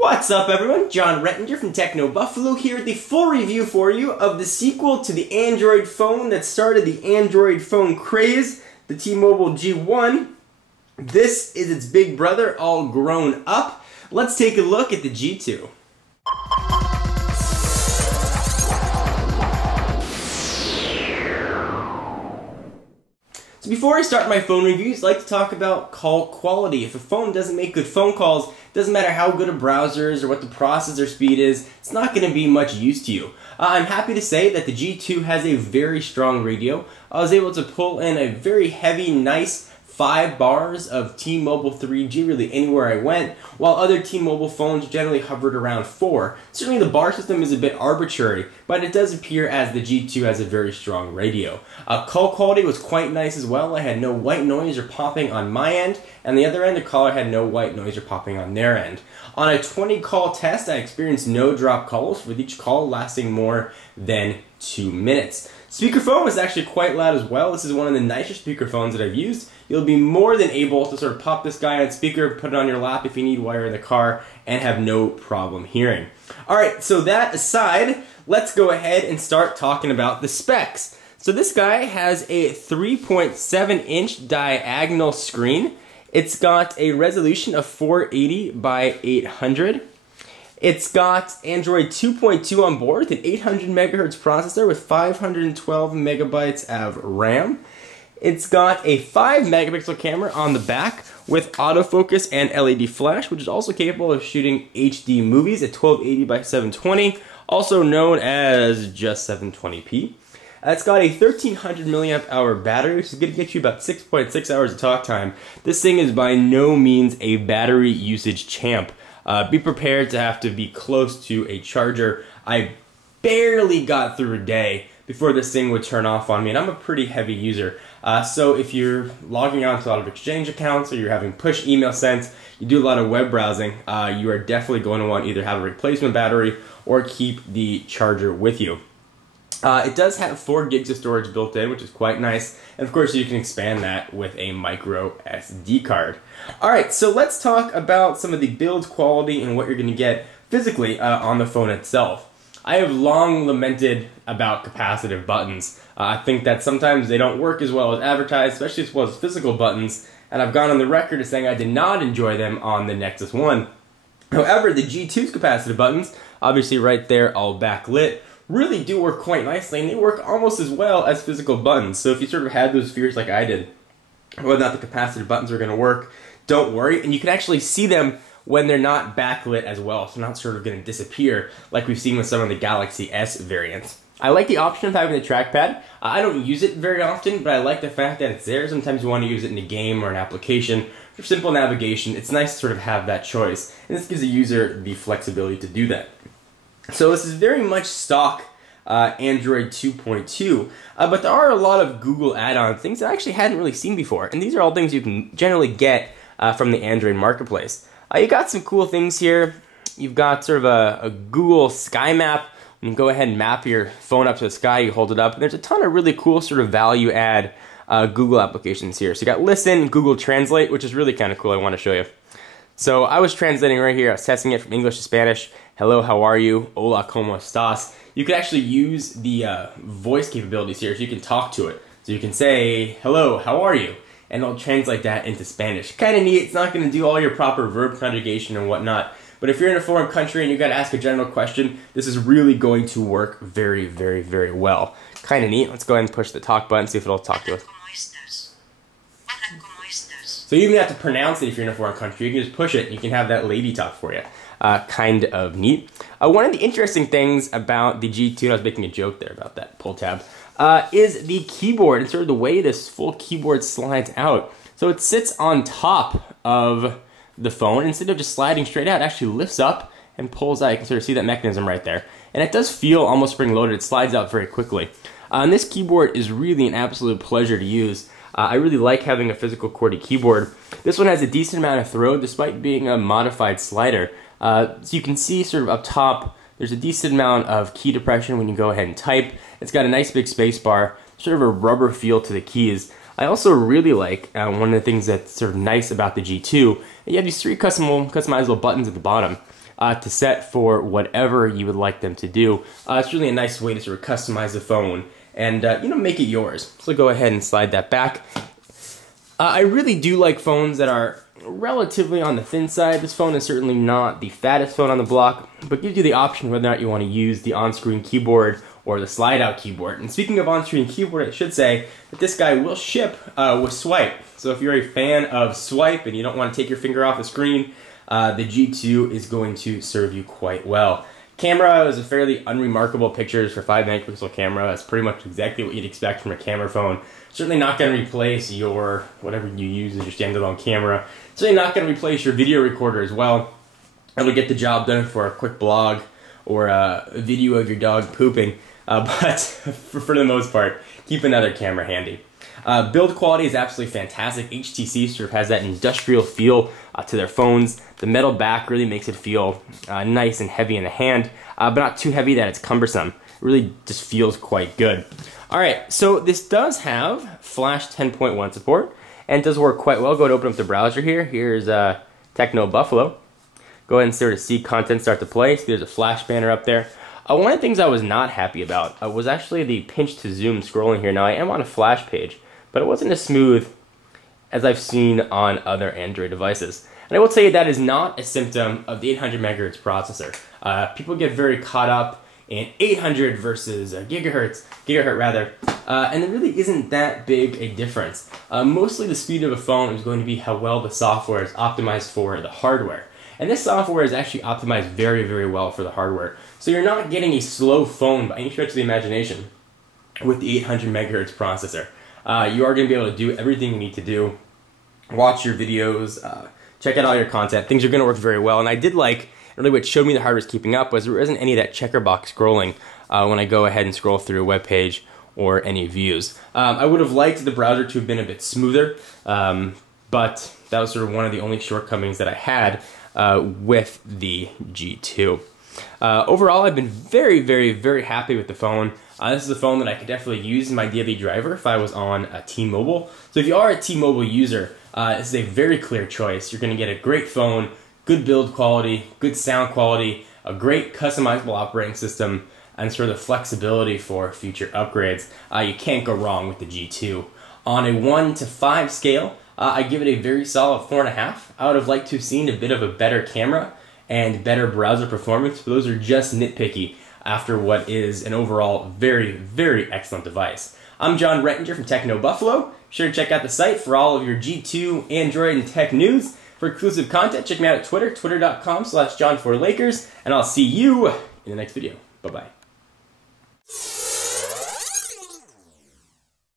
What's up everyone, John Rettinger from TechnoBuffalo here with the full review for you of the sequel to the Android phone that started the Android phone craze, the T-Mobile G1. This is its big brother all grown up. Let's take a look at the G2. So before I start my phone reviews, I'd like to talk about call quality. If a phone doesn't make good phone calls, it doesn't matter how good a browser is or what the processor speed is, it's not going to be much use to you. I'm happy to say that the G2 has a very strong radio. I was able to pull in a very heavy, nice 5 bars of T-Mobile 3G really anywhere I went, while other T-Mobile phones generally hovered around 4. Certainly the bar system is a bit arbitrary, but it does appear as the G2 has a very strong radio. Call quality was quite nice as well. I had no white noise or popping on my end, and the other end, the caller had no white noise or popping on their end. On a 20 call test, I experienced no drop calls, with each call lasting more than 2 minutes. Speakerphone was actually quite loud as well. This is one of the nicer speakerphones that I've used. You'll be more than able to sort of pop this guy on speaker, put it on your lap if you need while you're in the car, and have no problem hearing. Alright, so that aside, let's go ahead and start talking about the specs. So this guy has a 3.7-inch diagonal screen. It's got a resolution of 480 by 800. It's got Android 2.2 on board with an 800 megahertz processor with 512 megabytes of RAM. It's got a 5 megapixel camera on the back with autofocus and LED flash, which is also capable of shooting HD movies at 1280 by 720, also known as just 720p. It's got a 1300 milliamp hour battery, which is going to get you about 6.6 hours of talk time. This thing is by no means a battery usage champ. Be prepared to have to be close to a charger. I barely got through a day before this thing would turn off on me, and I'm a pretty heavy user. So if you're logging on to a lot of Exchange accounts or you're having push email sent, you do a lot of web browsing, you are definitely going to want to either have a replacement battery or keep the charger with you. It does have 4 gigs of storage built in, which is quite nice. And of course, you can expand that with a micro SD card. Alright, so let's talk about some of the build quality and what you're going to get physically on the phone itself. I have long lamented about capacitive buttons. I think that sometimes they don't work as well as advertised, especially as well as physical buttons. And I've gone on the record as saying I did not enjoy them on the Nexus 1. However, the G2's capacitive buttons, obviously right there all backlit, really do work quite nicely, and they work almost as well as physical buttons. So if you sort of had those fears like I did, whether or not the capacitive buttons are going to work, don't worry. And you can actually see them when they're not backlit as well, so they're not sort of going to disappear like we've seen with some of the Galaxy S variants. I like the option of having the trackpad. I don't use it very often, but I like the fact that it's there. Sometimes you want to use it in a game or an application for simple navigation. It's nice to sort of have that choice, and this gives the user the flexibility to do that. So this is very much stock Android 2.2, but there are a lot of Google add-ons, things that I actually hadn't really seen before, and these are all things you can generally get from the Android marketplace. You got some cool things here. You've got sort of a Google sky map. You can go ahead and map your phone up to the sky, you hold it up, and there's a ton of really cool sort of value add Google applications here. So you got Listen, Google Translate, which is really kind of cool. I want to show you. So I was translating right here. I was testing it from English to Spanish. Hello, how are you? Hola, ¿cómo estás? You can actually use the voice capabilities here, so you can talk to it. So you can say, hello, how are you? And it'll translate that into Spanish. Kind of neat. It's not going to do all your proper verb conjugation and whatnot. But if you're in a foreign country and you've got to ask a general question, this is really going to work very, very, very well. Kind of neat. Let's go ahead and push the talk button, see if it'll talk to us. So you even have to pronounce it if you're in a foreign country. You can just push it and you can have that lady talk for you. Kind of neat. One of the interesting things about the G2, I was making a joke there about that pull tab, is the keyboard and sort of the way this full keyboard slides out. So it sits on top of the phone. Instead of just sliding straight out, it actually lifts up and pulls out. You can sort of see that mechanism right there. And it does feel almost spring-loaded. It slides out very quickly. And this keyboard is really an absolute pleasure to use. I really like having a physical QWERTY keyboard. This one has a decent amount of throw despite being a modified slider. So you can see sort of up top, there's a decent amount of key depression when you go ahead and type. It's got a nice big space bar, sort of a rubber feel to the keys. I also really like one of the things that's sort of nice about the G2. You have these 3 customizable buttons at the bottom to set for whatever you would like them to do. It's really a nice way to sort of customize the phone and make it yours. So go ahead and slide that back. I really do like phones that are relatively on the thin side. This phone is certainly not the fattest phone on the block, but gives you the option whether or not you want to use the on-screen keyboard or the slide-out keyboard. And speaking of on-screen keyboard, I should say that this guy will ship with swipe. So if you're a fan of swipe and you don't want to take your finger off the screen, the G2 is going to serve you quite well. Camera is a fairly unremarkable pictures for 5 megapixel camera. That's pretty much exactly what you'd expect from a camera phone. Certainly not going to replace your, whatever you use as your standalone camera. Certainly not going to replace your video recorder as well. It'll get the job done for a quick blog or a video of your dog pooping. But for the most part, keep another camera handy. Build quality is absolutely fantastic. HTC sort of has that industrial feel to their phones. The metal back really makes it feel nice and heavy in the hand, but not too heavy that it's cumbersome. It really just feels quite good. Alright, so this does have Flash 10.1 support, and it does work quite well. Go ahead and open up the browser here. Here's TechnoBuffalo. Go ahead and sort of see content start to play. So there's a Flash banner up there. One of the things I was not happy about was actually the pinch to zoom scrolling here. Now I am on a Flash page, but it wasn't as smooth as I've seen on other Android devices. And I will tell you that is not a symptom of the 800 megahertz processor. People get very caught up in 800 versus gigahertz rather, and there really isn't that big a difference. Mostly the speed of a phone is going to be how well the software is optimized for the hardware. And this software is actually optimized very, very well for the hardware. So you're not getting a slow phone by any stretch of the imagination with the 800 megahertz processor. You are going to be able to do everything you need to do. Watch your videos, check out all your content. Things are going to work very well. And I did like, really what showed me the hardware is keeping up was there isn't any of that checkerbox scrolling when I go ahead and scroll through a web page or any views. I would have liked the browser to have been a bit smoother, but that was sort of one of the only shortcomings that I had with the G2. Overall, I've been very, very, very happy with the phone. This is a phone that I could definitely use in my daily driver if I was on a T-Mobile. So if you are a T-Mobile user, this is a very clear choice. You're going to get a great phone, good build quality, good sound quality, a great customizable operating system, and sort of the flexibility for future upgrades. You can't go wrong with the G2. On a 1 to 5 scale, I give it a very solid 4.5. I would have liked to have seen a bit of a better camera and better browser performance, but those are just nitpicky after what is an overall very, very excellent device. I'm John Rettinger from TechnoBuffalo. Be sure to check out the site for all of your G2, Android, and tech news. For exclusive content, check me out at Twitter, twitter.com/John4Lakers, and I'll see you in the next video. Bye-bye.